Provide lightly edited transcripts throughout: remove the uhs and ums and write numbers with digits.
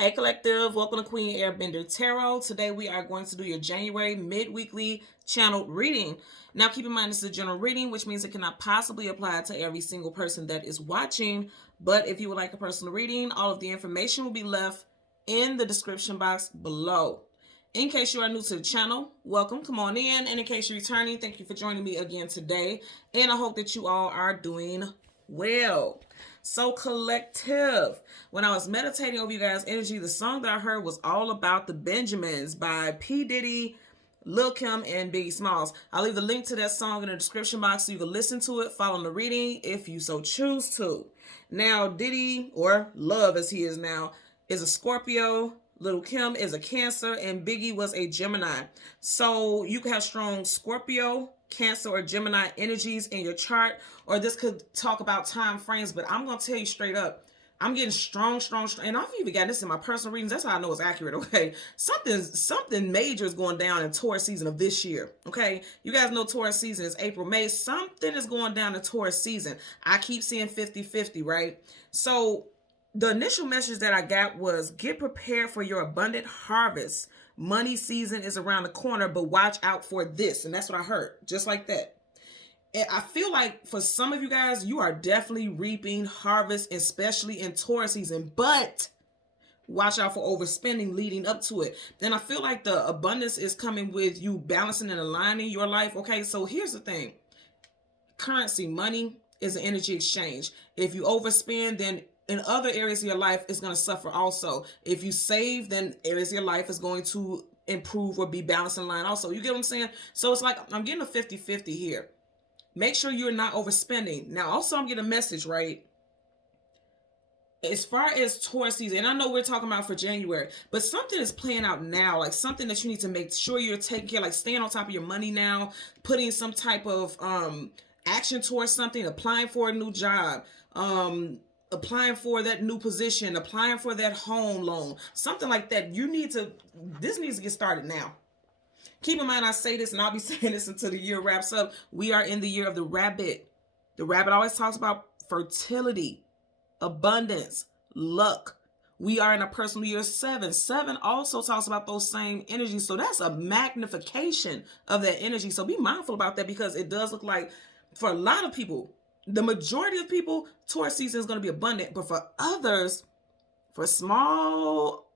Hey Collective, welcome to Queen Airbender Tarot. Today we are going to do your January mid-weekly channel reading. Now keep in mind this is a general reading, which means it cannot possibly apply to every single person that is watching. But if you would like a personal reading, all of the information will be left in the description box below. In case you are new to the channel, welcome, come on in. And in case you're returning, thank you for joining me again today. And I hope that you all are doing well. So Collective, when I was meditating over you guys' energy, the song that I heard was all about the Benjamins by P. Diddy, Lil Kim, and Biggie Smalls. I'll leave the link to that song in the description box so you can listen to it, follow the reading if you so choose to. Now, Diddy, or Love as he is now, is a Scorpio. Lil Kim is a Cancer, and Biggie was a Gemini. So you can have strong Scorpio, Cancer, or Gemini energies in your chart, or this could talk about time frames, but I'm going to tell you straight up, I'm getting strong, and I've even got this in my personal readings. That's how I know it's accurate, okay? Something major is going down in Taurus season of this year, okay? You guys know Taurus season is April, May. Something is going down in Taurus season. I keep seeing 50-50, right? So the initial message that I got was get prepared for your abundant harvest. Money season is around the corner, but watch out for this. And that's what I heard, just like that. And I feel like for some of you guys, you are definitely reaping harvest, especially in Taurus season, but watch out for overspending leading up to it. Then I feel like the abundance is coming with you balancing and aligning your life. Okay, so here's the thing. Currency, money is an energy exchange. If you overspend, then in other areas of your life, it's going to suffer also. If you save, then areas of your life is going to improve or be balanced in line also. You get what I'm saying? So it's like I'm getting a 50-50 here. Make sure you're not overspending. Now, also, I'm getting a message, right? As far as Taurus season, and I know we're talking about for January, but something is playing out now, like something that you need to make sure you're taking care, like staying on top of your money now, putting some type of action towards something, applying for a new job, applying for that new position, applying for that home loan, something like that. This needs to get started now. Keep in mind, I say this and I'll be saying this until the year wraps up. We are in the year of the rabbit. The rabbit always talks about fertility, abundance, luck. We are in a personal year 7. 7 also talks about those same energies. So that's a magnification of that energy. So be mindful about that, because it does look like for a lot of people, the majority of people, Taurus season is going to be abundant. But for others, for a small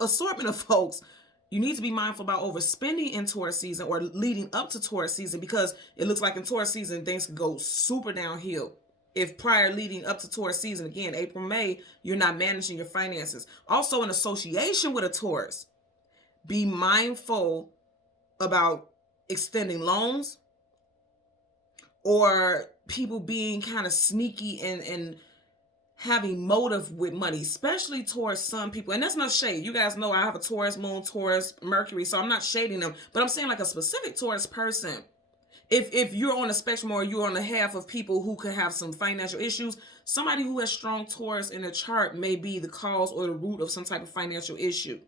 assortment of folks, you need to be mindful about overspending in Taurus season or leading up to Taurus season, because it looks like in Taurus season, things could go super downhill. If prior leading up to Taurus season, again, April, May, you're not managing your finances. Also, in association with a Taurus, be mindful about extending loans or people being kind of sneaky and having motive with money, especially towards some people. And that's no shade. You guys know I have a Taurus moon, Taurus Mercury, so I'm not shading them, but I'm saying like a specific Taurus person. If you're on a spectrum or you're on the half of people who could have some financial issues, somebody who has strong Taurus in their chart may be the cause or the root of some type of financial issue.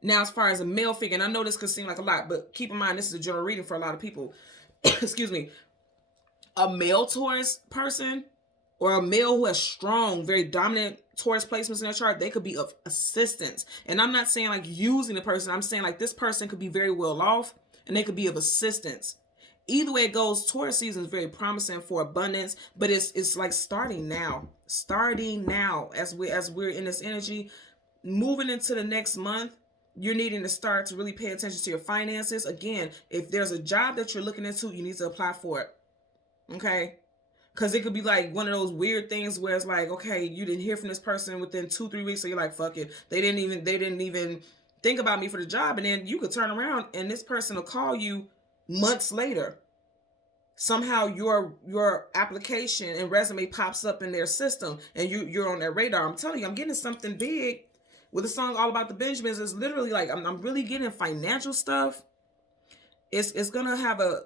Now, as far as a male figure, and I know this could seem like a lot, but keep in mind, this is a general reading for a lot of people. Excuse me. A male Taurus person, or a male who has strong, very dominant Taurus placements in their chart, they could be of assistance. And I'm not saying like using the person. I'm saying like this person could be very well off and they could be of assistance. Either way it goes, Taurus season is very promising for abundance, but it's like starting now. Starting now as we're in this energy, moving into the next month. You're needing to start to really pay attention to your finances. Again, if there's a job that you're looking into, you need to apply for it. Okay? Because it could be like one of those weird things where it's like, okay, you didn't hear from this person within 2-3 weeks, so you're like, fuck it. They didn't even think about me for the job. And then you could turn around and this person will call you months later. Somehow your application and resume pops up in their system and you're on their radar. I'm telling you, I'm getting something big with a song all about the Benjamins. It's literally like I'm really getting financial stuff. It's gonna have a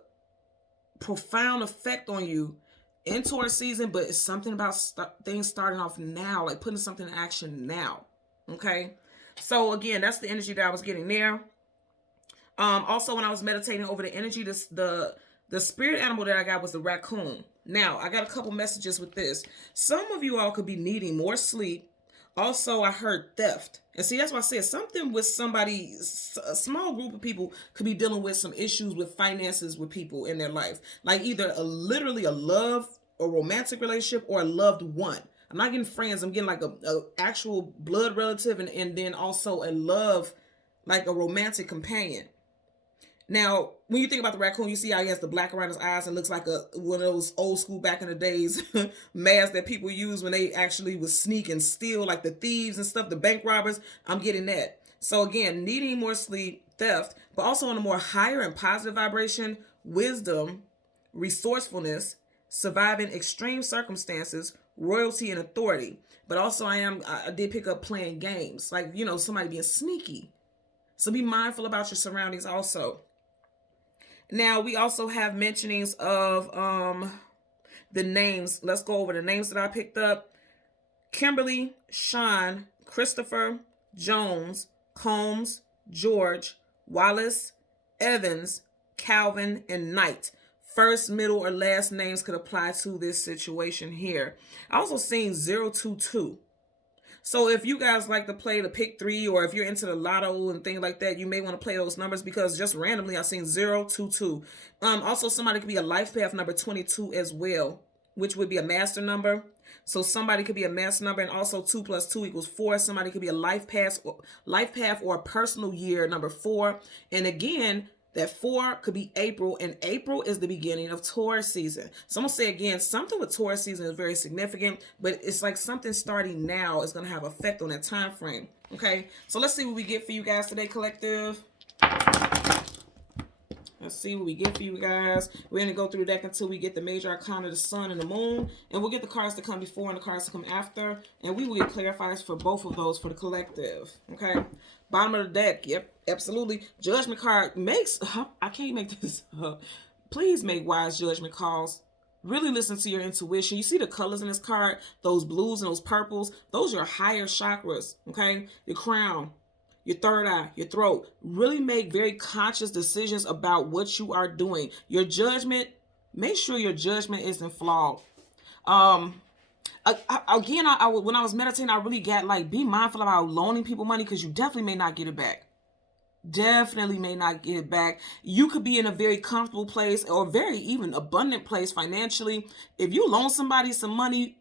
profound effect on you in Taurus season, but it's something about things starting off now, like putting something in action now. Okay, so again, that's the energy that I was getting there. Also, when I was meditating over the energy, the spirit animal that I got was the raccoon. Now, I got a couple messages with this. Some of you all could be needing more sleep. Also, I heard theft. And see, that's why I said something with somebody, a small group of people could be dealing with some issues with finances with people in their life. Like either literally a love or romantic relationship or a loved one. I'm not getting friends. I'm getting like a actual blood relative and then also a love, like a romantic companion. Now, when you think about the raccoon, you see how he has the black around his eyes and looks like one of those old school back in the days masks that people use when they actually would sneak and steal, like the thieves and stuff, the bank robbers. I'm getting that. So again, needing more sleep, theft, but also on a more higher and positive vibration, wisdom, resourcefulness, surviving extreme circumstances, royalty and authority. But also I did pick up playing games, like, somebody being sneaky. So be mindful about your surroundings also. Now, we also have mentionings of the names. Let's go over the names that I picked up. Kimberly, Sean, Christopher, Jones, Combs, George, Wallace, Evans, Calvin, and Knight. First, middle, or last names could apply to this situation here. I also seen 022. So if you guys like to play the pick 3, or if you're into the lotto and things like that, you may want to play those numbers, because just randomly I've seen 022. Also, somebody could be a life path number 22 as well, which would be a master number. So somebody could be a master number, and also 2 + 2 = 4. Somebody could be a life path or a personal year number 4. And again, that 4 could be April, and April is the beginning of Taurus season. So I'm going to say again, something with Taurus season is very significant, but it's like something starting now is going to have effect on that time frame. Okay, so let's see what we get for you guys today, collective. Let's see what we get for you guys. We're going to go through the deck until we get the major arcana, the sun and the moon. And we'll get the cards that come before and the cards that come after. And we will get clarifiers for both of those for the collective. Okay. Bottom of the deck. Yep, absolutely. Judgment card makes... I can't make this up. Please make wise judgment calls. Really listen to your intuition. You see the colors in this card? Those blues and those purples. Those are your higher chakras. Okay. Your crown, your third eye, your throat. Really make very conscious decisions about what you are doing. Your judgment, make sure your judgment isn't flawed. Again, when I was meditating, I really got like, be mindful about loaning people money, because you definitely may not get it back. Definitely may not get it back. You could be in a very comfortable place or very even abundant place financially. If you loan somebody some money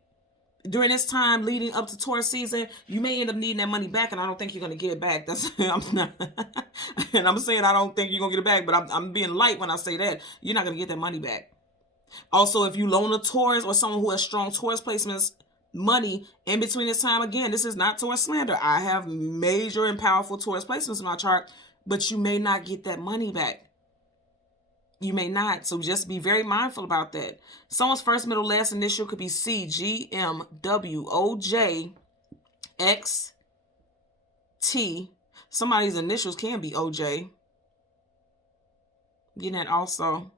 during this time leading up to Taurus season, you may end up needing that money back, and I don't think you're going to get it back. I'm not, and I'm saying I don't think you're going to get it back, but I'm being light when I say that. You're not going to get that money back. Also, if you loan a Taurus or someone who has strong Taurus placements money in between this time, again, this is not Taurus slander. I have major and powerful Taurus placements in my chart, but you may not get that money back. You may not. So just be very mindful about that. Someone's first, middle, last initial could be C, G, M, W, O, J, X, T. Somebody's initials can be OJ. Getting that also.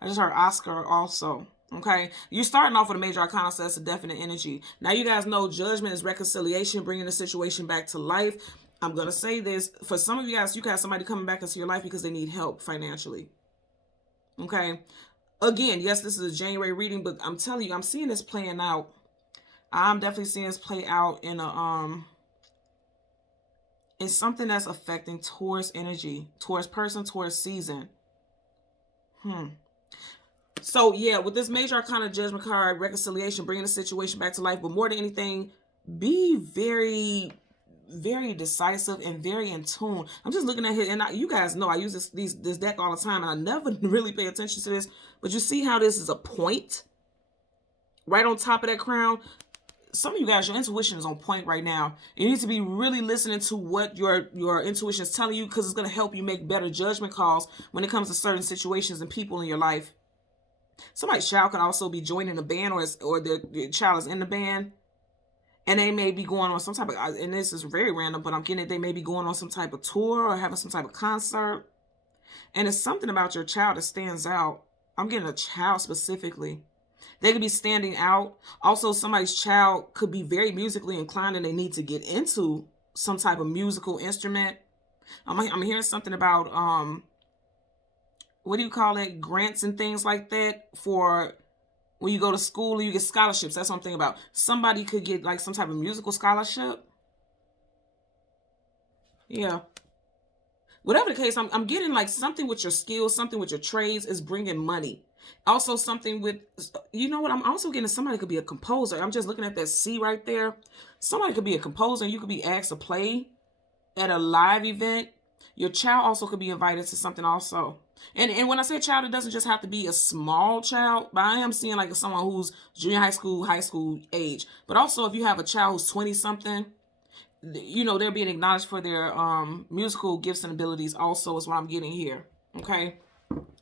I just heard Oscar also. Okay. You're starting off with a major arcana, so that's a definite energy. Now you guys know judgment is reconciliation, bringing the situation back to life. I'm going to say this. For some of you guys, you got somebody coming back into your life because they need help financially. Okay. Again, yes, this is a January reading, but I'm telling you, I'm seeing this playing out. I'm definitely seeing this play out in something that's affecting Taurus energy, Taurus person, Taurus season. So yeah, with this major arcana judgment card, reconciliation, bringing the situation back to life, but more than anything, be very, very decisive and very in tune. I'm just looking at it, and you guys know I use this deck all the time, and I never really pay attention to this, but you see how this is a point right on top of that crown? Some of you guys, your intuition is on point right now. You need to be really listening to what your intuition is telling you, because it's going to help you make better judgment calls when it comes to certain situations and people in your life. Somebody's child could also be joining a band, or their child is in the band, and they may be going on some type of, and this is very random, but I'm getting it, they may be going on some type of tour or having some type of concert, and it's something about your child that stands out. I'm getting a child specifically. They could be standing out. Also, somebody's child could be very musically inclined and they need to get into some type of musical instrument. I'm hearing something about, what do you call it? Grants and things like that for when you go to school and you get scholarships. That's what I'm thinking about. Somebody could get like some type of musical scholarship. Yeah. Whatever the case, I'm getting like something with your skills, something with your trades is bringing money. Also something with, you know what, I'm also getting somebody could be a composer. I'm just looking at that C right there. Somebody could be a composer and you could be asked to play at a live event. Your child also could be invited to something also. And when I say child, it doesn't just have to be a small child, but I am seeing like someone who's junior high school age. But also if you have a child who's 20 something, you know, they're being acknowledged for their musical gifts and abilities also is what I'm getting here. Okay.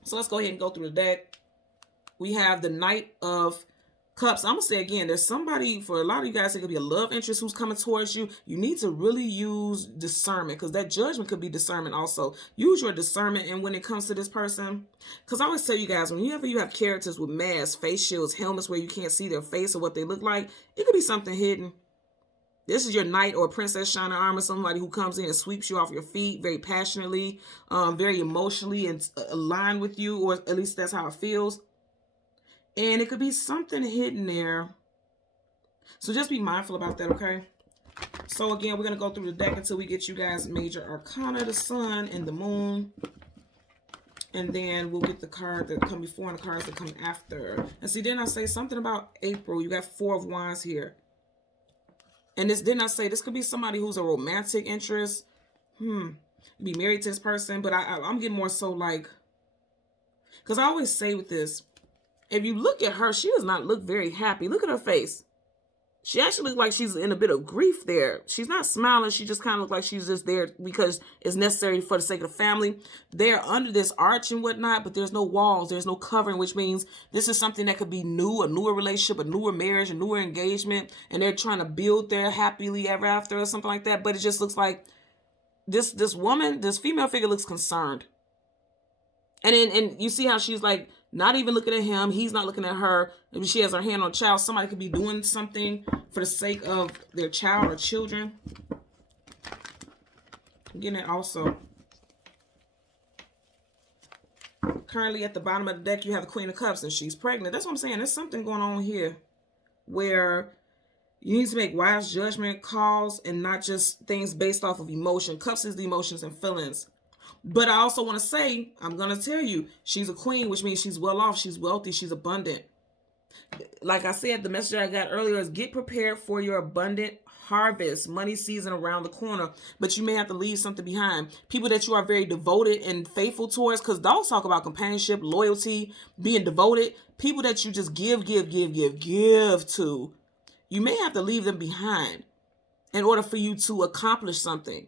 So let's go ahead and go through the deck. We have the Knight of Cups. I'm going to say again, there's somebody, for a lot of you guys, it could be a love interest who's coming towards you. You need to really use discernment because that judgment could be discernment also. Use your discernment and when it comes to this person. Because I always tell you guys, whenever you have characters with masks, face shields, helmets where you can't see their face or what they look like, it could be something hidden. This is your knight or princess shining armor, somebody who comes in and sweeps you off your feet very passionately, very emotionally and aligned with you, or at least that's how it feels. And it could be something hidden there. So just be mindful about that, okay? So again, we're going to go through the deck until we get you guys major arcana, the sun and the moon. And then we'll get the card that come before and the cards that come after. And see, didn't I say something about April? You got 4 of Wands here. And this didn't I say this could be somebody who's a romantic interest. Be married to this person. But I'm getting more so like, because I always say with this, if you look at her, she does not look very happy. Look at her face. She actually looks like she's in a bit of grief there. She's not smiling. She just kind of looks like she's just there because it's necessary for the sake of the family. They're under this arch and whatnot, but there's no walls. There's no covering, which means this is something that could be new, a newer relationship, a newer marriage, a newer engagement, and they're trying to build their happily ever after or something like that. But it just looks like this woman, this female figure looks concerned. And you see how she's like, not even looking at him. He's not looking at her. Maybe she has her hand on a child. Somebody could be doing something for the sake of their child or children. I'm getting it also. Currently at the bottom of the deck, you have the Queen of Cups and she's pregnant. That's what I'm saying. There's something going on here where you need to make wise judgment calls and not just things based off of emotion. Cups is the emotions and feelings. But I also want to say, I'm going to tell you, she's a queen, which means she's well off, she's wealthy, she's abundant. Like I said, the message I got earlier is get prepared for your abundant harvest, money season around the corner. But you may have to leave something behind. People that you are very devoted and faithful towards, because dogs talk about companionship, loyalty, being devoted. People that you just give to. You may have to leave them behind in order for you to accomplish something.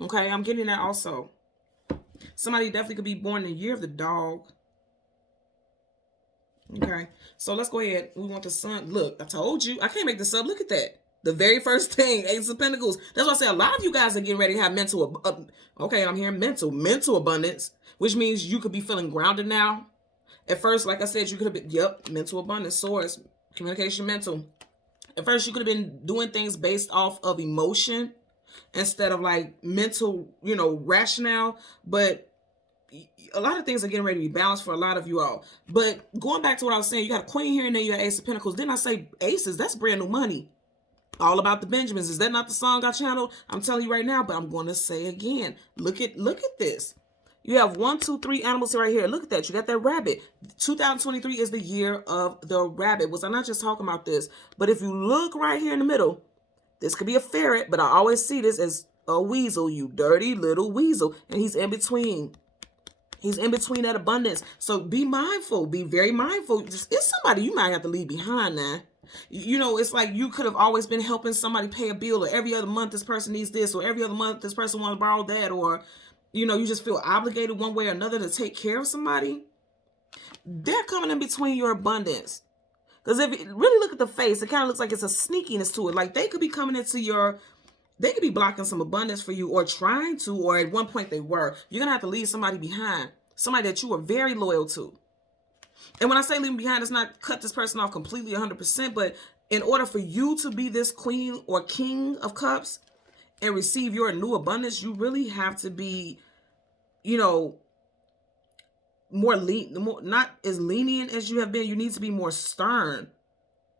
Okay, I'm getting that also. Somebody definitely could be born in the year of the dog. Okay, so let's go ahead. We want the sun. Look, I told you. I can't make this up. Look at that. The very first thing, Ace of Pentacles. That's why I say a lot of you guys are getting ready to have mental. Okay, I'm hearing mental abundance, which means you could be feeling grounded now. At first, like I said, you could have been, mental abundance, source, communication, mental. At first, you could have been doing things based off of emotion instead of like mental, rationale. But a lot of things are getting ready to be balanced for a lot of you all. But going back to what I was saying, you got a queen here and then you got Ace of Pentacles. Didn't I say aces? That's brand new money. All about the Benjamins. Is that not the song I channeled? I'm telling you right now, but I'm going to say again. Look at this. You have 1, 2, 3 animals right here. Look at that. You got that rabbit. 2023 is the year of the rabbit. Was I not just talking about this? But if you look right here in the middle, this could be a ferret, but I always see this as a weasel, you dirty little weasel. And he's in between. He's in between that abundance. So be mindful. Be very mindful. It's somebody you might have to leave behind now. It's like you could have always been helping somebody pay a bill, or every other month this person needs this, or every other month this person wants to borrow that, or, you just feel obligated one way or another to take care of somebody. They're coming in between your abundance. Because if you really look at the face, it kind of looks like it's a sneakiness to it. Like they could be coming into they could be blocking some abundance for you, or trying to, or at one point they were. You're going to have to leave somebody behind. Somebody that you are very loyal to. And when I say leaving behind, it's not cut this person off completely 100%, but in order for you to be this queen or king of cups and receive your new abundance, you really have to be, more not as lenient as you have been. You need to be more stern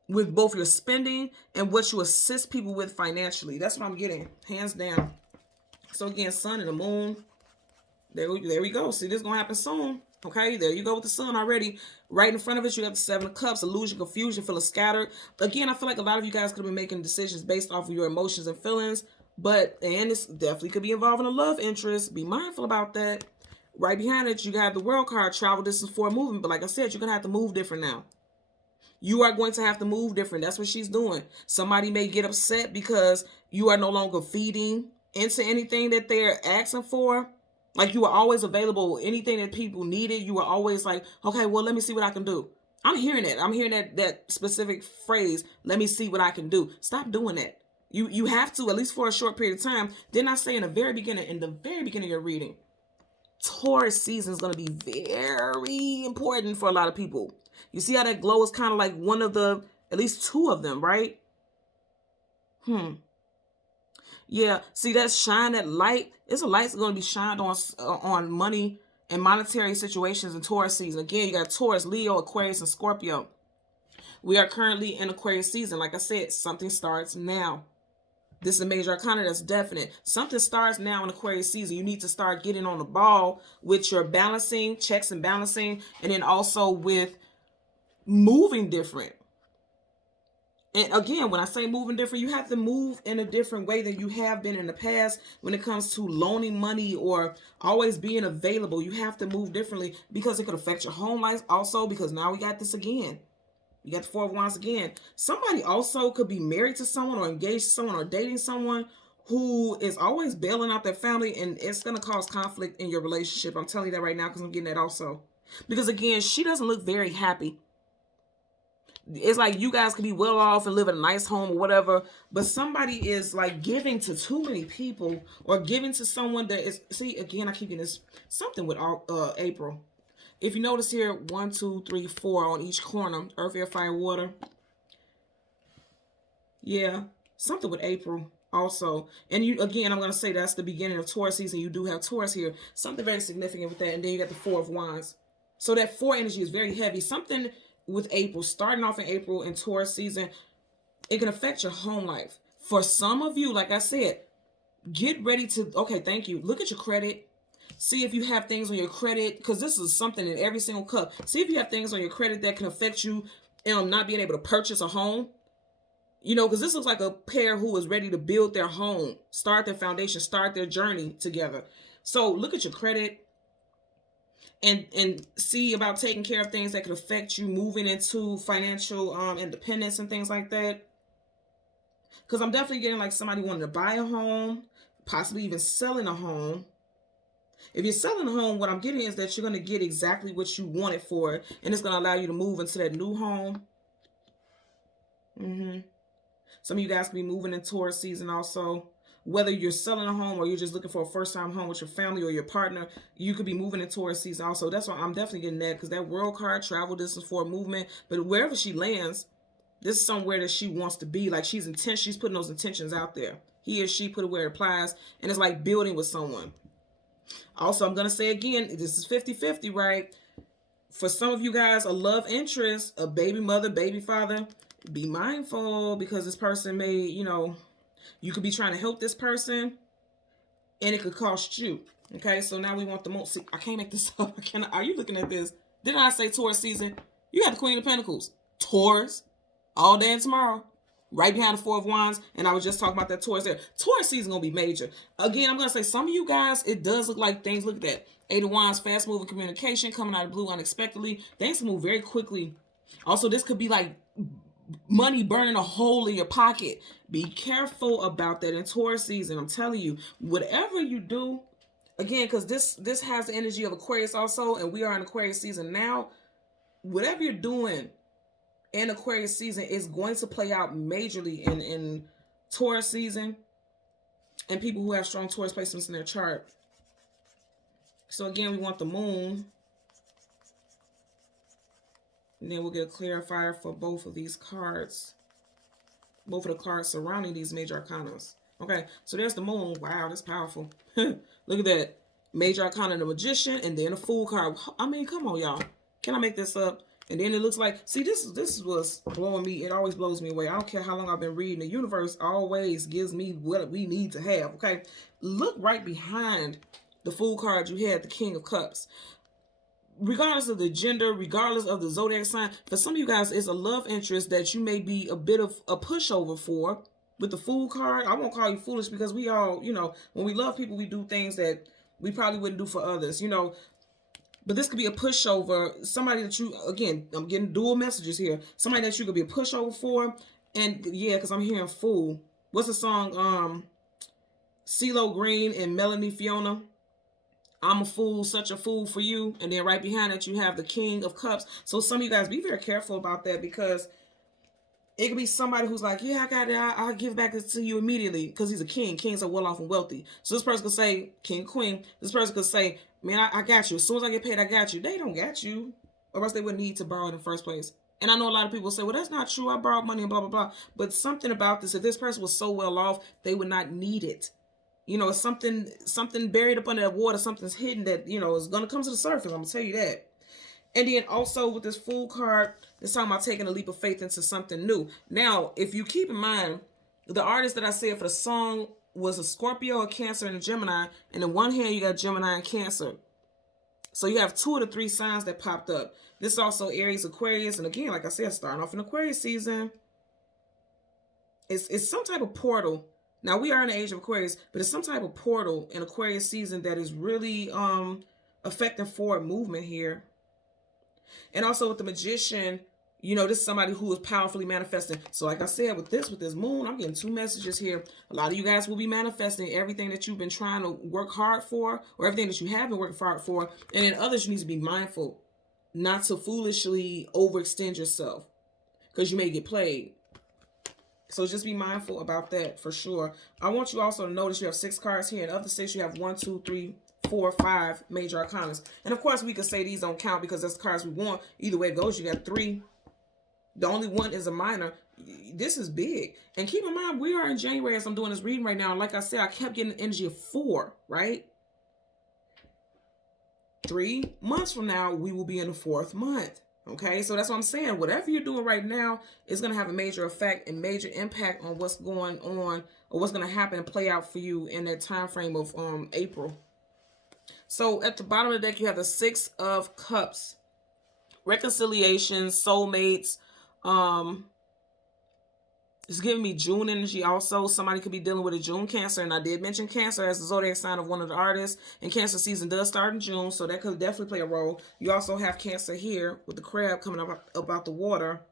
with both your spending and what you assist people with financially. That's what I'm getting, hands down. So again, sun and the moon. There we go. See, this is going to happen soon. Okay, there you go with the sun already. Right in front of us, you have the Seven of Cups, illusion, confusion, feeling scattered. Again, I feel like a lot of you guys could have been making decisions based off of your emotions and feelings. And this definitely could be involving a love interest. Be mindful about that. Right behind it, you got the World card, travel distance for movement. But like I said, you're going to have to move different now. You are going to have to move different. That's what she's doing. Somebody may get upset because you are no longer feeding into anything that they're asking for. Like, you were always available. Anything that people needed, you were always like, okay, well, let me see what I can do. I'm hearing that. I'm hearing that specific phrase, let me see what I can do. Stop doing that. You have to, at least for a short period of time. Then I say in the very beginning of your reading, Taurus season is going to be very important for a lot of people. You see how that glow is kind of like one of the, at least two of them, right? Yeah, see that shine, that light. It's a light that's going to be shined on money and monetary situations in Taurus season. Again, you got Taurus, Leo, Aquarius, and Scorpio. We are currently in Aquarius season. Like I said, something starts now. This is a major arcana that's definite. Something starts now in Aquarius season. You need to start getting on the ball with your balancing, checks and balancing, and then also with moving different. And again, when I say moving different, you have to move in a different way than you have been in the past when it comes to loaning money or always being available. You have to move differently because it could affect your home life also, because now we got this again. You got the Four of Wands again. Somebody also could be married to someone or engaged to someone or dating someone who is always bailing out their family, and it's going to cause conflict in your relationship. I'm telling you that right now because I'm getting that also. Because again, she doesn't look very happy. It's like you guys could be well off and live in a nice home or whatever, but somebody is like giving to too many people or giving to someone that is, see, again, I keep getting this, something with April. If you notice here, 1, 2, 3, 4 on each corner, earth, air, fire, water. Yeah, something with April also. And you, again, I'm going to say that's the beginning of Taurus season. You do have Taurus here. Something very significant with that. And then you got the Four of Wands. So that 4 energy is very heavy. Something with April, starting off in April in Taurus season, it can affect your home life. For some of you, like I said, get ready to, okay, thank you. Look at your credit. See if you have things on your credit, because this is something in every single cup. See if you have things on your credit that can affect you not being able to purchase a home. You know, because this looks like a pair who is ready to build their home, start their foundation, start their journey together. So look at your credit. And see about taking care of things that could affect you moving into financial independence and things like that. Because I'm definitely getting like somebody wanting to buy a home, possibly even selling a home. If you're selling a home, what I'm getting is that you're going to get exactly what you wanted for it, and it's going to allow you to move into that new home. Some of you guys can be moving in Taurus season also. Whether you're selling a home or you're just looking for a first-time home with your family or your partner, you could be moving in Taurus season also. That's why I'm definitely getting that, because that World card, travel distance for movement. But wherever she lands, this is somewhere that she wants to be. Like she's putting those intentions out there. He or she put it where it applies, and it's like building with someone. Also, I'm going to say again, this is 50-50, right? For some of you guys, a love interest, a baby mother, baby father, be mindful, because this person may, you know, you could be trying to help this person and it could cost you. Okay, so now we want the most. See, I can't make this up. Are you looking at this? Didn't I say Taurus season? You got the Queen of Pentacles. Taurus, all day and tomorrow. Right behind the Four of Wands. And I was just talking about that Taurus there. Taurus season going to be major. Again, I'm going to say some of you guys, it does look like things, look at that. Eight of Wands, fast moving communication, coming out of the blue unexpectedly. Things move very quickly. Also, this could be like money burning a hole in your pocket. Be careful about that in Taurus season. I'm telling you, whatever you do, again, because this has the energy of Aquarius also, and we are in Aquarius season now. Whatever you're doing in Aquarius season is going to play out majorly in Taurus season, and people who have strong Taurus placements in their chart. So again, we want the moon. And then we'll get a clarifier for both of these cards. Both of the cards surrounding these major arcanas. Okay, so there's the moon. Wow, that's powerful. Look at that. Major Arcana, the Magician, and then a Fool card. I mean, come on, y'all. Can I make this up? And then it looks like, see, this was blowing me. It always blows me away. I don't care how long I've been reading. The universe always gives me what we need to have, okay? Look right behind the Fool card. You had the King of Cups. Regardless of the gender, regardless of the zodiac sign, for some of you guys, it's a love interest that you may be a bit of a pushover for. With the Fool card, I won't call you foolish because we all, you know, when we love people, we do things that we probably wouldn't do for others, you know. But this could be a pushover. Somebody that you, again, I'm getting dual messages here. Somebody that you could be a pushover for. And yeah, because I'm hearing Fool. What's the song? CeeLo Green and Melanie Fiona. I'm a fool, such a fool for you. And then right behind it, you have the King of Cups. So some of you guys, be very careful about that because it could be somebody who's like, yeah, I got it. I'll give back this to you immediately because he's a king. Kings are well off and wealthy. So this person could say, king, queen. This person could say, man, I got you. As soon as I get paid, I got you. They don't got you. Or else they wouldn't need to borrow in the first place. And I know a lot of people say, well, that's not true. I borrowed money and blah, blah, blah. But something about this, if this person was so well off, they would not need it. You know, it's something buried up under that water, something's hidden that, you know, is going to come to the surface. I'm going to tell you that. And then also with this Fool card, it's talking about taking a leap of faith into something new. Now, if you keep in mind, the artist that I said for the song was a Scorpio, a Cancer, and a Gemini. And in one hand, you got Gemini and Cancer. So you have 2 of the 3 signs that popped up. This is also Aries, Aquarius. And again, like I said, starting off in Aquarius season, it's some type of portal. Now, we are in the age of Aquarius, but it's some type of portal in Aquarius season that is really affecting forward movement here. And also with the Magician, you know, this is somebody who is powerfully manifesting. So like I said, with this moon, I'm getting 2 messages here. A lot of you guys will be manifesting everything that you've been trying to work hard for, or everything that you have been working hard for. And then others, you need to be mindful not to foolishly overextend yourself because you may get played. So just be mindful about that for sure. I want you also to notice you have 6 cards here. And of the 6, you have 1, 2, 3, 4, 5 major arcanas. And of course, we could say these don't count because that's the cards we want. Either way it goes, you got 3. The only one is a minor. This is big. And keep in mind, we are in January as I'm doing this reading right now. Like I said, I kept getting the energy of 4, right? 3 months from now, we will be in the 4th month. Okay, so that's what I'm saying. Whatever you're doing right now is going to have a major effect and major impact on what's going on or what's going to happen and play out for you in that time frame of April. So at the bottom of the deck, you have the 6 of Cups, reconciliation, soulmates. It's giving me June energy also. Somebody could be dealing with a June Cancer. And I did mention Cancer as the zodiac sign of one of the artists. And Cancer season does start in June. So that could definitely play a role. You also have Cancer here with the crab coming up out the water.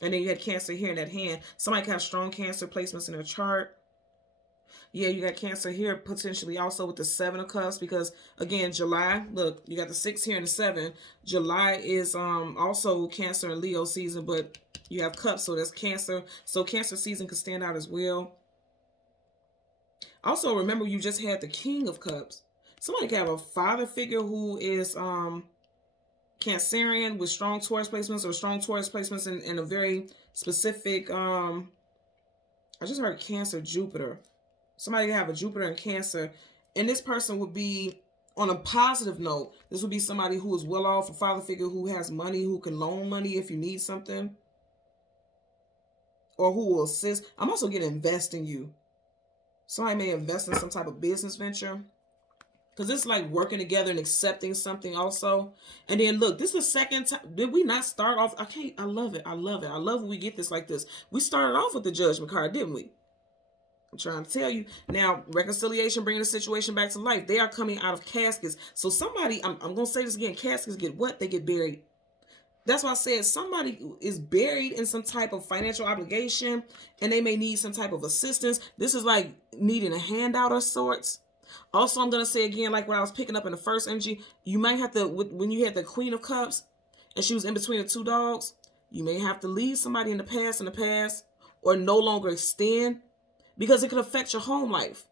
And then you had Cancer here in that hand. Somebody could have strong Cancer placements in their chart. Yeah, you got Cancer here potentially also with the 7 of Cups. Because, again, July, look, you got the 6 here and the 7. July is also Cancer and Leo season, but you have Cups, so that's Cancer. So Cancer season could stand out as well. Also, remember, you just had the King of Cups. Somebody could have a father figure who is Cancerian with strong Taurus placements or strong Taurus placements in a very specific, I just heard Cancer, Jupiter. Somebody could have a Jupiter and Cancer. And this person would be, on a positive note, this would be somebody who is well off, a father figure who has money, who can loan money if you need something. Or who will assist. I'm also getting invest in you. Somebody may invest in some type of business venture. Because it's like working together and accepting something also. And then look, this is the second time. Did we not start off? I love it. I love it. I love when we get this like this. We started off with the Judgment card, didn't we? I'm trying to tell you. Now, reconciliation, bringing the situation back to life. They are coming out of caskets. So somebody, I'm going to say this again. Caskets get what? They get buried. That's why I said somebody is buried in some type of financial obligation and they may need some type of assistance. This is like needing a handout of sorts. Also, I'm going to say again, like what I was picking up in the first energy, you might have to, when you had the Queen of Cups and she was in between the 2 dogs, you may have to leave somebody in the past or no longer extend because it could affect your home life.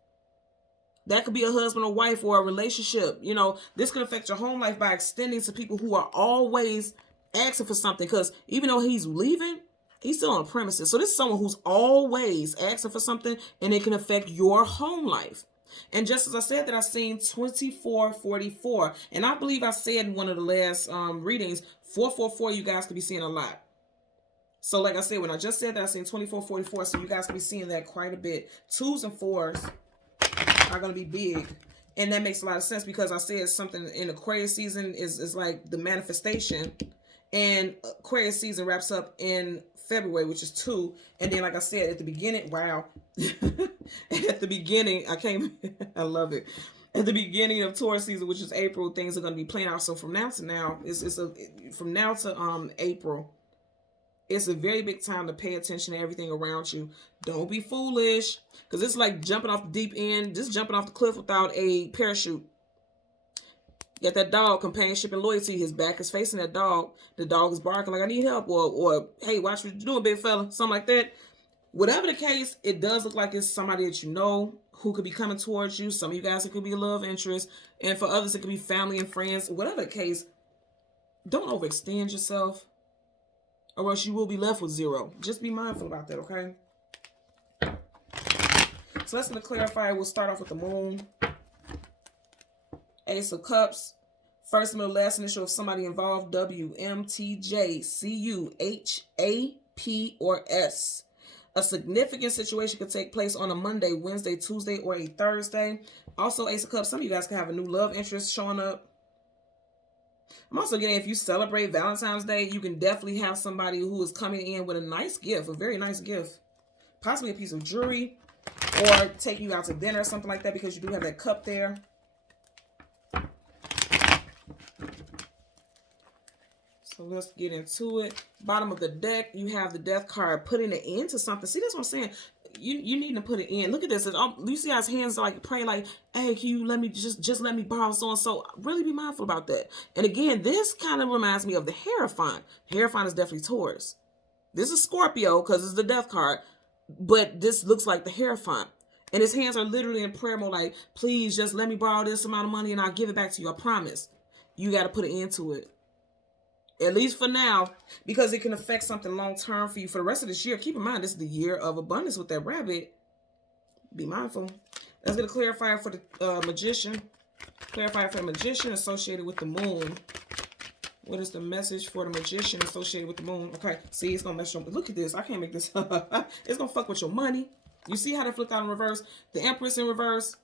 That could be a husband or wife or a relationship. You know, this could affect your home life by extending to people who are always asking for something, because even though he's leaving, he's still on the premises. So this is someone who's always asking for something, and it can affect your home life. And just as I said that, I seen 2444. And I believe I said in one of the last readings, 444, you guys could be seeing a lot. So like I said, when I just said that, I seen 2444. So you guys could be seeing that quite a bit. 2s and 4s are going to be big. And that makes a lot of sense because I said something in Aquarius season is like the manifestation. And Aquarius season wraps up in February, which is 2. And then, like I said, at the beginning, wow. At the beginning, I love it. At the beginning of Taurus season, which is April, things are going to be playing out. So from now to now, from now to April, it's a very big time to pay attention to everything around you. Don't be foolish, because it's like jumping off the deep end, just jumping off the cliff without a parachute. Got that dog, companionship and loyalty. His back is facing that dog. The dog is barking like, I need help, or hey, watch what you're doing, big fella, something like that. Whatever the case, it does look like it's somebody that you know who could be coming towards you. Some of you guys, it could be a love interest, and for others, it could be family and friends. Whatever the case, don't overextend yourself, or else you will be left with 0. Just be mindful about that, okay? So let's clarify. We'll start off with the moon. Ace of Cups. First, middle, last initial of somebody involved. W, M, T, J, C, U, H, A, P, or S. A significant situation could take place on a Monday, Wednesday, Tuesday, or a Thursday. Also, Ace of Cups. Some of you guys can have a new love interest showing up. I'm also getting, if you celebrate Valentine's Day, you can definitely have somebody who is coming in with a nice gift, a very nice gift. Possibly a piece of jewelry, or taking you out to dinner or something like that, because you do have that cup there. So let's get into it. Bottom of the deck, you have the Death card, putting an end to something. See, that's what I'm saying. You need to put it in. Look at this. You see how his hands are like praying, like, hey, can you let me just let me borrow so and so. Really be mindful about that. And again, this kind of reminds me of the Hierophant. Hierophant is definitely Taurus. This is Scorpio because it's the Death card, but this looks like the Hierophant. And his hands are literally in prayer mode, like, please just let me borrow this amount of money and I'll give it back to you. I promise. You got to put an end to it. At least for now, because it can affect something long-term for you for the rest of this year. Keep in mind, this is the year of abundance with that rabbit. Be mindful. Let's get a clarifier for the Magician. Clarifier for the Magician associated with the moon. What is the message for the Magician associated with the moon? Okay, see, it's going to mess your... Look at this. I can't make this up. It's going to fuck with your money. You see how they flipped out in reverse? The Empress in reverse.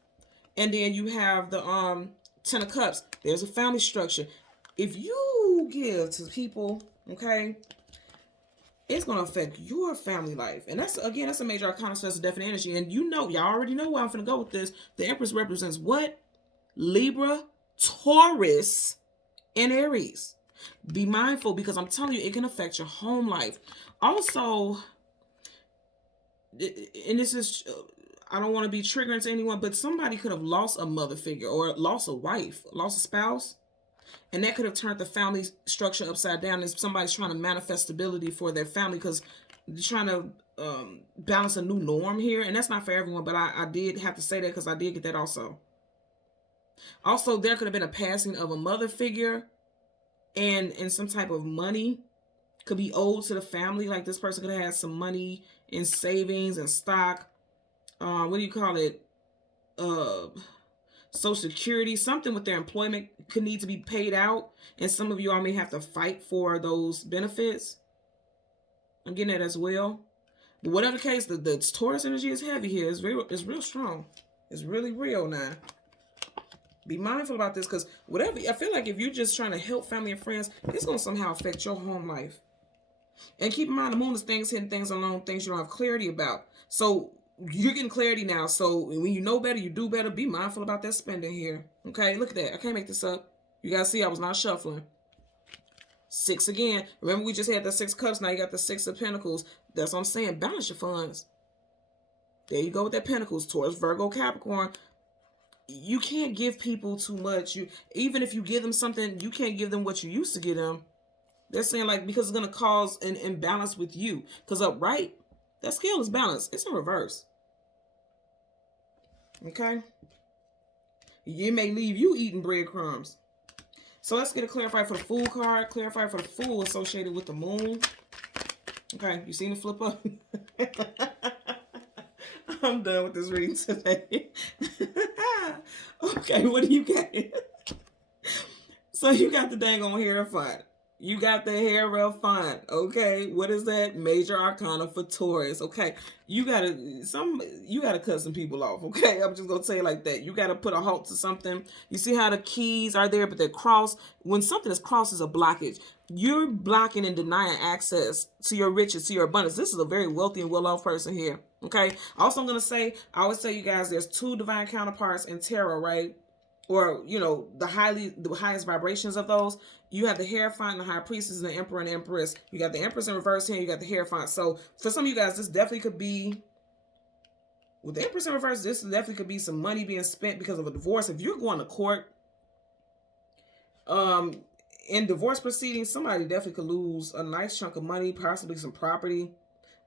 And then you have the Ten of Cups. There's a family structure. If you give to people, okay, it's going to affect your family life. And that's, again, that's a major arcana, so that's a definite energy. And you know, y'all already know where I'm going to go with this. The Empress represents what? Libra, Taurus, and Aries. Be mindful, because I'm telling you, it can affect your home life. Also, and this is, I don't want to be triggering to anyone, but somebody could have lost a mother figure, or lost a wife, lost a spouse. And that could have turned the family structure upside down. And somebody's trying to manifest stability for their family because they're trying to balance a new norm here. And that's not for everyone, but I did have to say that because I did get that also. Also, there could have been a passing of a mother figure, and some type of money could be owed to the family. Like this person could have had some money in savings and stock. What do you call it? Social Security, something with their employment could need to be paid out, and some of you all may have to fight for those benefits. I'm getting that as well. But whatever the case, the Taurus energy is heavy here. It's real strong. It's really real now. Be mindful about this, because whatever, I feel like if you're just trying to help family and friends, it's going to somehow affect your home life. And keep in mind, the moon is things hitting things alone, things you don't have clarity about. So you're getting clarity now. So when you know better, you do better. Be mindful about that spending here. Okay, look at that. I can't make this up. You guys see, I was not shuffling. 6 again. Remember, we just had the 6 cups. Now you got the 6 of pentacles. That's what I'm saying. Balance your funds. There you go with that pentacles. Taurus, Virgo, Capricorn. You can't give people too much. Even if you give them something, you can't give them what you used to give them. They're saying, like, because it's going to cause an imbalance with you. Because upright, that scale is balanced. It's in reverse. Okay? It may leave you eating breadcrumbs. So let's get a clarifier for the Fool card. Clarifier for the Fool associated with the moon. Okay, you seen it flip up? I'm done with this reading today. Okay, what do you got? So you got the dang on Hierophant. You got the Hierophant. Okay, what is that? Major Arcana for Taurus. Okay, you gotta cut some people off. Okay, I'm just gonna say it like that. You gotta put a halt to something. You see how the keys are there, but they're crossed. When something is crossed, is a blockage. You're blocking and denying access to your riches, to your abundance. This is a very wealthy and well-off person here. Okay. Also, I'm gonna say, I always tell you guys, there's two divine counterparts in tarot, right? Or, you know, the highest vibrations of those. You have the Hierophant, the High Priestess, and the Emperor and Empress. You got the Empress in reverse here, you got the Hierophant. So for some of you guys, this definitely could be, with the Empress in reverse, this definitely could be some money being spent because of a divorce. If you're going to court, in divorce proceedings, somebody definitely could lose a nice chunk of money, possibly some property.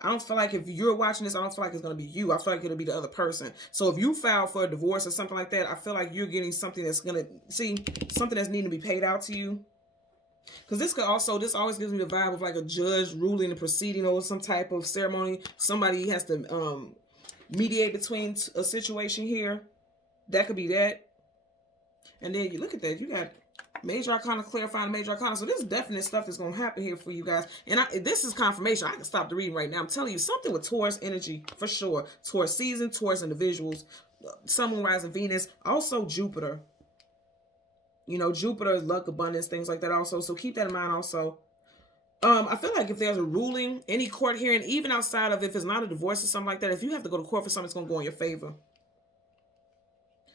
I don't feel like if you're watching this, I don't feel like it's going to be you. I feel like it'll be the other person. So if you file for a divorce or something like that, I feel like you're getting something that's going to, something that's needing to be paid out to you. Because this always gives me the vibe of like a judge ruling and proceeding over some type of ceremony. Somebody has to mediate between a situation here. That could be that. And then you look at that, you got Major Arcana clarifying Major Arcana. So this is definite stuff that's going to happen here for you guys. And this is confirmation. I can stop the reading right now. I'm telling you, something with Taurus energy for sure. Taurus season, Taurus individuals, Sun, Moon, Rising, Venus. Also Jupiter. You know, Jupiter is luck, abundance, things like that also. So keep that in mind also. I feel like if there's a ruling, any court hearing, even outside of if it's not a divorce or something like that, if you have to go to court for something, it's going to go in your favor.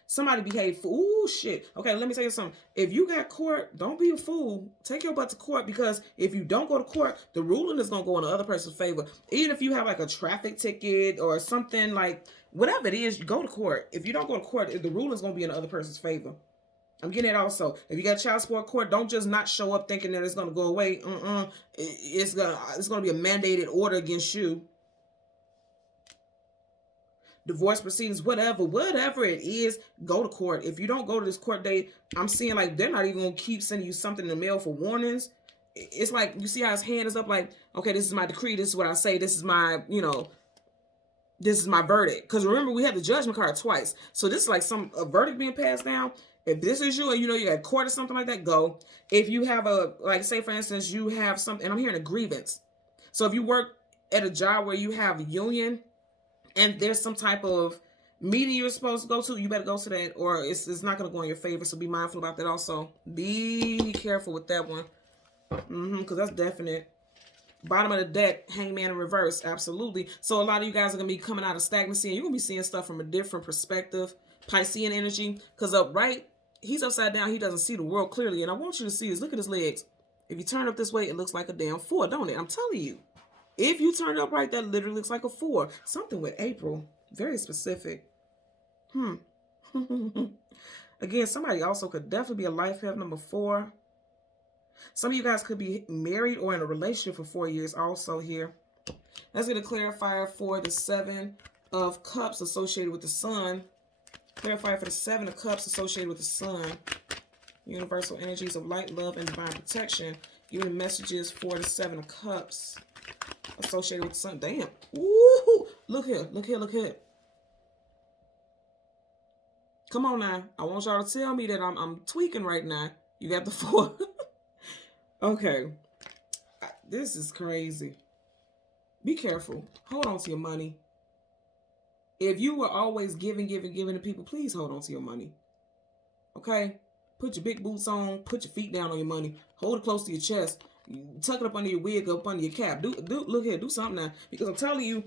Somebody behave fool. Ooh, shit. Okay, let me tell you something. If you got court, don't be a fool. Take your butt to court, because if you don't go to court, the ruling is going to go in the other person's favor. Even if you have like a traffic ticket or something, like whatever it is, you go to court. If you don't go to court, the ruling is going to be in the other person's favor. I'm getting it also. If you got child support court, don't just not show up thinking that it's going to go away. It's going to be a mandated order against you. Divorce proceedings, whatever it is, go to court. If you don't go to this court date, I'm seeing like they're not even going to keep sending you something in the mail for warnings. It's like, you see how his hand is up like, okay, this is my decree. This is what I say. This is my, this is my verdict. Because remember, we had the judgment card twice. So this is like a verdict being passed down. If this is you and you got court or something like that, go. If you have like say for instance, you have something, and I'm hearing a grievance. So if you work at a job where you have a union, and there's some type of meeting you're supposed to go to, you better go to that, or it's not going to go in your favor. So be mindful about that also. Be careful with that one. Because that's definite. Bottom of the deck, Hangman in reverse. Absolutely. So a lot of you guys are going to be coming out of stagnancy, and you're going to be seeing stuff from a different perspective. Piscean energy. Because upright, he's upside down. He doesn't see the world clearly. And I want you to see this. Look at his legs. If you turn up this way, it looks like a damn 4, don't it? I'm telling you. If you turn up right, that literally looks like a 4. Something with April. Very specific. Again, somebody also could definitely be a life path number 4. Some of you guys could be married or in a relationship for 4 years also here. Let's get a clarifier for the 7 of Cups associated with the Sun. Clarifier for the 7 of Cups associated with the Sun. Universal energies of light, love, and divine protection. Give me messages for the 7 of Cups associated with the Sun. Damn. Ooh. Look here. Look here. Look here. Come on now. I want y'all to tell me that I'm tweaking right now. You got the 4. Okay. This is crazy. Be careful. Hold on to your money. If you were always giving to people, please hold on to your money. Okay? Put your big boots on. Put your feet down on your money. Hold it close to your chest. Tuck it up under your wig, up under your cap. Look here, do something now. Because I'm telling you,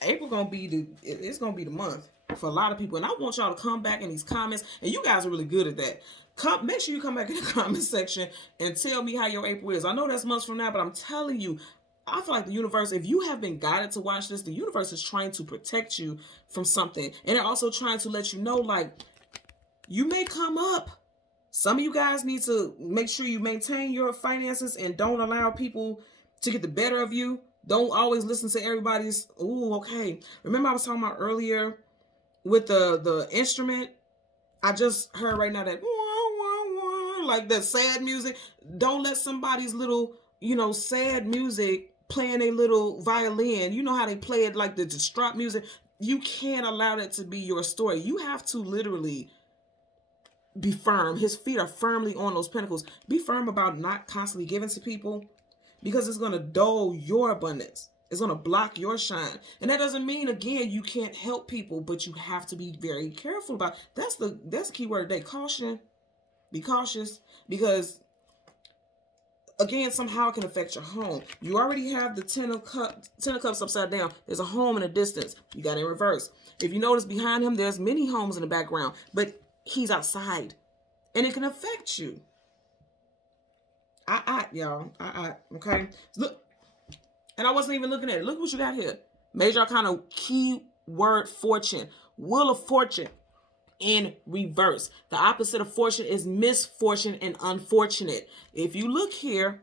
April it's gonna be the month for a lot of people. And I want y'all to come back in these comments, and you guys are really good at that. Make sure you come back in the comment section and tell me how your April is. I know that's months from now, but I'm telling you, I feel like the universe, if you have been guided to watch this, the universe is trying to protect you from something. And they're also trying to let you know, like, you may come up. Some of you guys need to make sure you maintain your finances and don't allow people to get the better of you. Don't always listen to everybody's, ooh, okay. Remember I was talking about earlier with the instrument? I just heard right now that, like that sad music. Don't let somebody's little, sad music playing a little violin. You know how they play it like the distraught music. You can't allow that to be your story. You have to literally be firm. His feet are firmly on those pentacles. Be firm about not constantly giving to people, because it's going to dull your abundance. It's going to block your shine. And that doesn't mean, again, you can't help people, but you have to be very careful about. That's the key word today. Caution. Be cautious, because again, somehow it can affect your home. You already have the Ten of Cups upside down. There's a home in the distance. You got it in reverse. If you notice behind him, there's many homes in the background, but he's outside, and it can affect you. Y'all. Okay. Look, and I wasn't even looking at it. Look what you got here. Major Arcana keyword fortune. Wheel of Fortune in reverse. The opposite of fortune is misfortune and unfortunate. If you look here,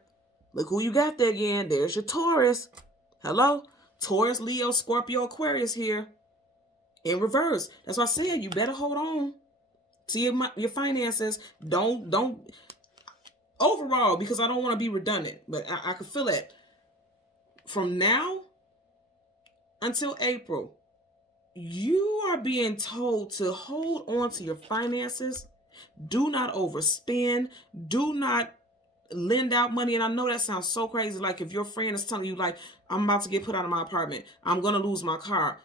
look who you got there again. There's your Taurus. Hello? Taurus, Leo, Scorpio, Aquarius here in reverse. That's why I said you better hold on to your finances. Don't overall, because I don't want to be redundant, but I can feel it. From now until April, you are being told to hold on to your finances. Do not overspend. Do not lend out money. And I know that sounds so crazy. Like if your friend is telling you, like, I'm about to get put out of my apartment, I'm going to lose my car.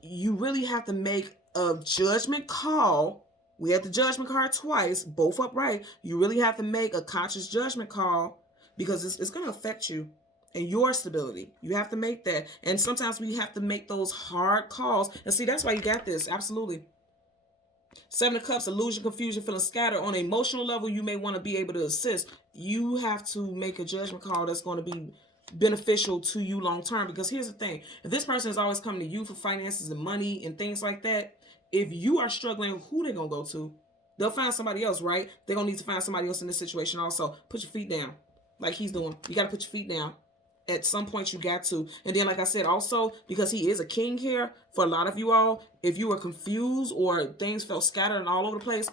You really have to make a judgment call. We have the judgment card twice, both upright. You really have to make a conscious judgment call, because it's going to affect you and your stability. You have to make that. And sometimes we have to make those hard calls. And see, that's why you got this. Absolutely. Seven of Cups, illusion, confusion, feeling scattered. On an emotional level, you may want to be able to assist. You have to make a judgment call that's going to be beneficial to you long term. Because here's the thing. If this person is always coming to you for finances and money and things like that, if you are struggling, who they going to go to? They'll find somebody else, right? They're going to need to find somebody else in this situation also. Put your feet down like he's doing. You got to put your feet down. At some point you got to. And then, like I said, also, because he is a king here, for a lot of you all, if you were confused or things felt scattered and all over the place,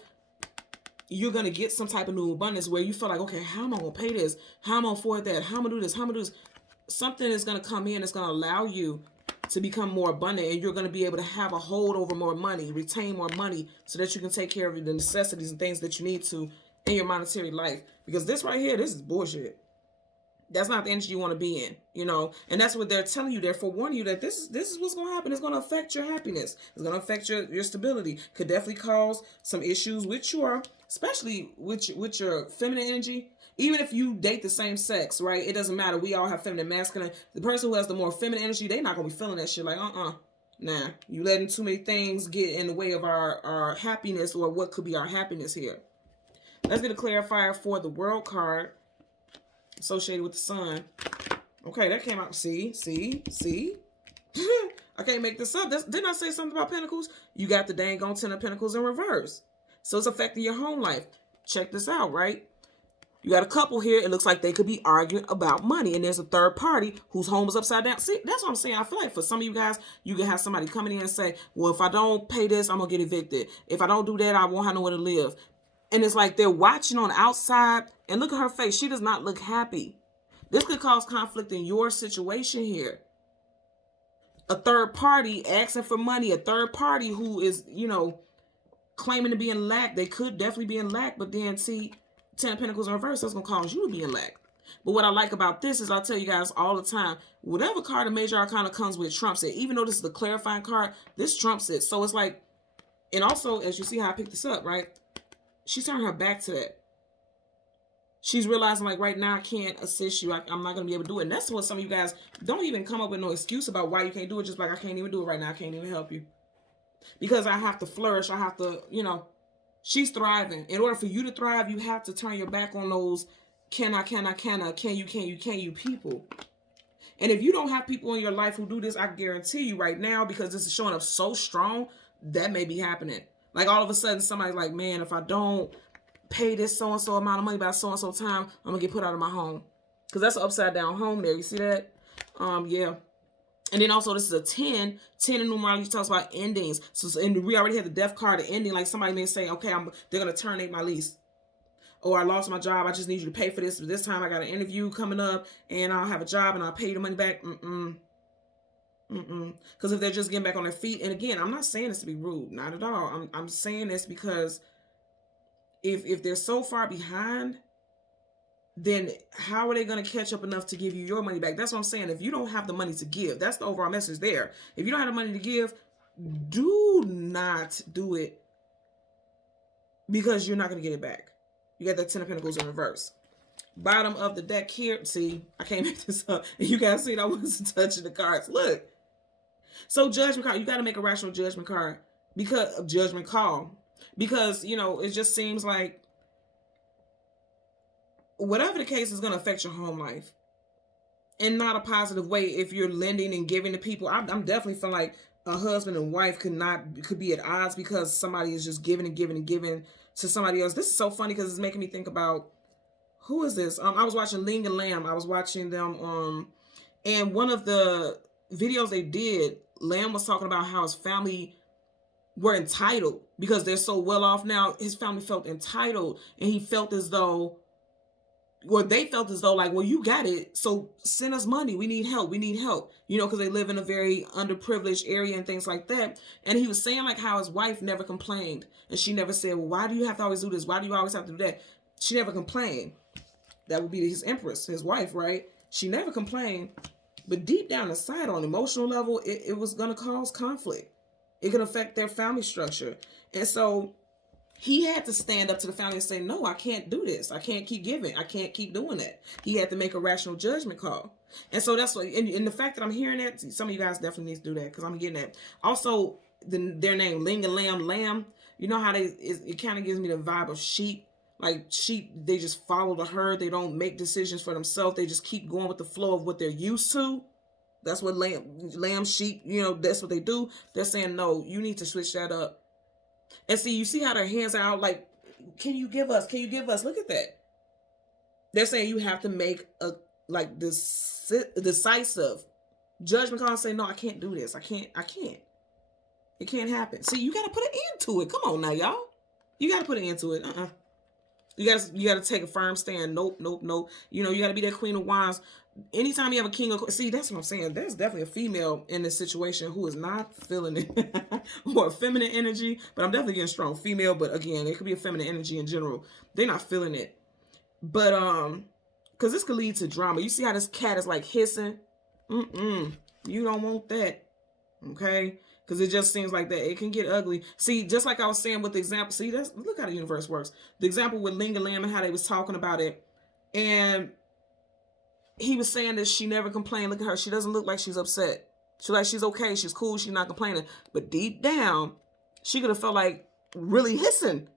you're going to get some type of new abundance where you feel like, okay, how am I going to pay this? How am I going to afford that? How am I going to do this? How am I going to do this? Something is going to come in that's going to allow you to become more abundant, and you're going to be able to have a hold over more money, retain more money, so that you can take care of the necessities and things that you need to in your monetary life. Because this right here, this is bullshit. That's not the energy you want to be in, you know. And that's what they're telling you. They're forewarning you that this is what's going to happen. It's going to affect your happiness. It's going to affect your stability. Could definitely cause some issues with your, especially with your feminine energy. Even if you date the same sex, right? It doesn't matter. We all have feminine, masculine. The person who has the more feminine energy, they're not going to be feeling that shit. Like, nah. You letting too many things get in the way of our happiness, or what could be our happiness here. Let's get a clarifier for the World card associated with the sun. Okay, that came out. See. I can't make this up. Didn't I say something about Pentacles? You got the dang on Ten of Pentacles in reverse. So it's affecting your home life. Check this out, right? You got a couple here. It looks like they could be arguing about money. And there's a third party whose home is upside down. See, that's what I'm saying. I feel like for some of you guys, you can have somebody coming in and say, well, if I don't pay this, I'm going to get evicted. If I don't do that, I won't have nowhere to live. And it's like they're watching on the outside, and look at her face. She does not look happy. This could cause conflict in your situation here. A third party asking for money, a third party who is, you know, claiming to be in lack. They could definitely be in lack, but then see, Ten of Pentacles in reverse, that's going to cause you to be in lack. But what I like about this is I tell you guys all the time, whatever card the Major Arcana comes with trumps it. Even though this is the clarifying card, this trumps it. So it's like, and also, as you see how I picked this up, right? She's turning her back to that. She's realizing, like, right now I can't assist you. I'm not going to be able to do it. And that's what some of you guys don't even come up with no excuse about why you can't do it. Just like, I can't even do it right now. I can't even help you. Because I have to flourish. I have to, you know, she's thriving. In order for you to thrive, you have to turn your back on those can you people. And if you don't have people in your life who do this, I guarantee you right now, because this is showing up so strong, that may be happening. Like all of a sudden somebody's like, man, if I don't pay this so-and-so amount of money by so-and-so time, I'm going to get put out of my home. Because that's an upside down home there. You see that? Yeah. And then also this is a 10. 10 in numerology talks about endings. So and we already had the death card, the ending. Like somebody may say, okay, they're going to terminate my lease. Or I lost my job. I just need you to pay for this. But this time I got an interview coming up and I'll have a job and I'll pay you the money back. Because if they're just getting back on their feet, and again, I'm not saying this to be rude, not at all. I'm saying this because if they're so far behind, then how are they going to catch up enough to give you your money back? That's what I'm saying. If you don't have the money to give, that's the overall message there. If you don't have the money to give, do not do it, because you're not going to get it back. You got that 10 of Pentacles in reverse. Bottom of the deck here. See, I can't make this up. You guys see, I wasn't touching the cards. Look. So judgment card. You got to make a rational judgment card because of judgment call. Because, you know, it just seems like whatever the case is going to affect your home life in not a positive way. If you're lending and giving to people, I'm definitely feeling like a husband and wife could be at odds because somebody is just giving and giving and giving to somebody else. This is so funny because it's making me think about, who is this? I was watching Ling and Lamb. I was watching them, and one of the videos they did, Lamb was talking about how his family were entitled because they're so well off now. His family felt entitled, and he felt as though, or they felt as though, like, well, you got it, so send us money. We need help. You know, because they live in a very underprivileged area and things like that. And he was saying like how his wife never complained, and she never said, well, why do you have to always do this? Why do you always have to do that? She never complained. That would be his empress, his wife, right? She never complained, but deep down inside, on an emotional level, it was going to cause conflict. It could affect their family structure. And so he had to stand up to the family and say, no, I can't do this. I can't keep giving. I can't keep doing that. He had to make a rational judgment call. And so that's what, and the fact that I'm hearing that, some of you guys definitely need to do that because I'm getting that. Also, their name, Ling and Lamb, you know how it kind of gives me the vibe of sheep. Like sheep, they just follow the herd. They don't make decisions for themselves. They just keep going with the flow of what they're used to. That's what lamb, sheep, you know, that's what they do. They're saying, no, you need to switch that up. And see, you see how their hands are out like, can you give us? Can you give us? Look at that. They're saying you have to make a, like, this decisive judgment call and say, no, I can't do this. I can't. It can't happen. See, you got to put an end to it. Come on now, y'all. You got to put an end to it. You got to take a firm stand. Nope. You know, you got to be that Queen of Wands. Anytime you have a king of, see, that's what I'm saying. There's definitely a female in this situation who is not feeling it, or a feminine energy, but I'm definitely getting strong female. But again, it could be a feminine energy in general. They're not feeling it. But, because this could lead to drama. You see how this cat is like hissing? You don't want that. Okay? Because it just seems like that. It can get ugly. See, just like I was saying with the example, see, look how the universe works. The example with Ling and Lamb and how they was talking about it. And he was saying that she never complained. Look at her. She doesn't look like she's upset. She's okay. She's cool. She's not complaining. But deep down, she could have felt like really hissing.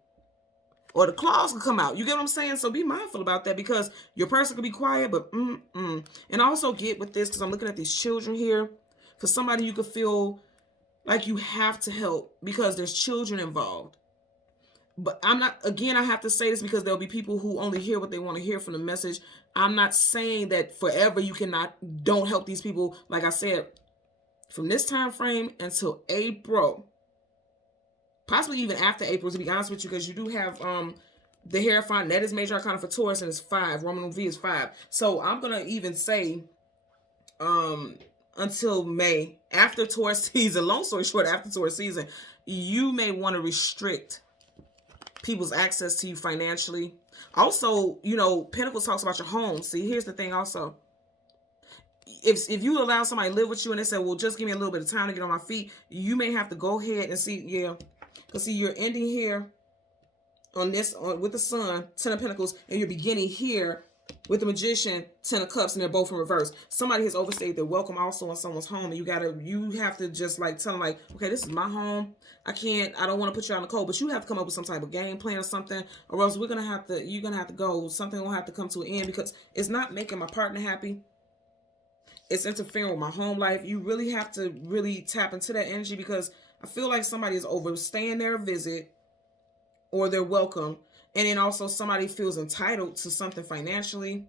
Or the claws could come out. You get what I'm saying? So be mindful about that because your person could be quiet, but And also get with this because I'm looking at these children here. For somebody you could feel like you have to help because there's children involved. But I'm not, again, I have to say this because there'll be people who only hear what they want to hear from the message. I'm not saying that forever you don't help these people. Like I said, from this time frame until April, possibly even after April, to be honest with you, because you do have the Hierophant, that is major arcana for Taurus, and it's 5. Roman V is 5. So I'm going to even say until May, after Taurus season, long story short, after Taurus season, you may want to restrict people's access to you financially. Also, you know, Pentacles talks about your home. See, here's the thing also. If you allow somebody to live with you and they say, well, just give me a little bit of time to get on my feet, you may have to go ahead and see, because see, you're ending here on this, with the Sun, 10 of Pentacles, and you're beginning here with the Magician, 10 of Cups, and they're both in reverse. Somebody has overstayed their welcome also in someone's home, and you have to just like tell them like, okay, this is my home. I don't want to put you on the cold, but you have to come up with some type of game plan or something, or else you're gonna have to go. Something will have to come to an end because it's not making my partner happy. It's interfering with my home life. You really have to really tap into that energy because I feel like somebody is overstaying their visit or their welcome. And then also somebody feels entitled to something financially.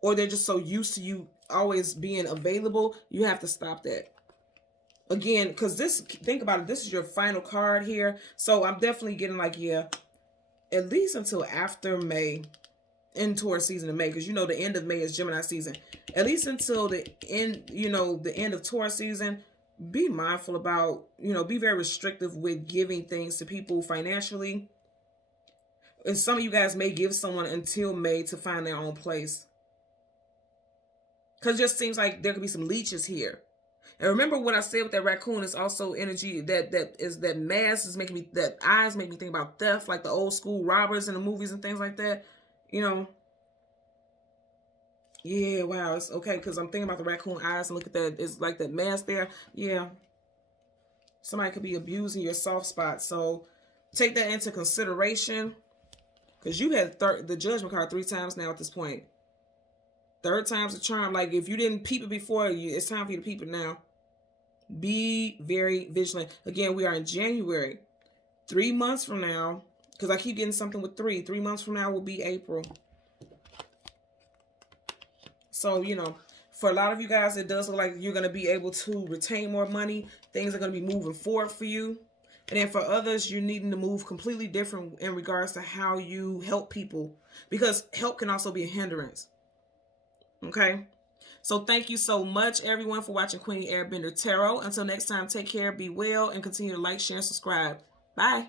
Or they're just so used to you always being available. You have to stop that. Again, because think about it, this is your final card here. So I'm definitely getting like, at least until after May. in Taurus season in May, because you know the end of May is Gemini season. At least until the end, you know, the end of Taurus season, be mindful about, you know, be very restrictive with giving things to people financially. And some of you guys may give someone until May to find their own place. Because it just seems like there could be some leeches here. And remember what I said with that raccoon is also energy that mask is making me, that eyes make me think about theft, like the old school robbers in the movies and things like that. You know. Yeah, wow, it's okay, because I'm thinking about the raccoon eyes and look at that. It's like that mask there. Yeah. Somebody could be abusing your soft spot. So take that into consideration. Because you had the judgment card 3 times now at this point. 3rd time's a charm. Like, if you didn't peep it before, it's time for you to peep it now. Be very vigilant. Again, we are in January. 3 months from now, because I keep getting something with 3. 3 months from now will be April. So, you know, for a lot of you guys, it does look like you're going to be able to retain more money. Things are going to be moving forward for you. And then for others, you're needing to move completely different in regards to how you help people. Because help can also be a hindrance. Okay? So thank you so much, everyone, for watching Queen Airbender Tarot. Until next time, take care, be well, and continue to like, share, and subscribe. Bye.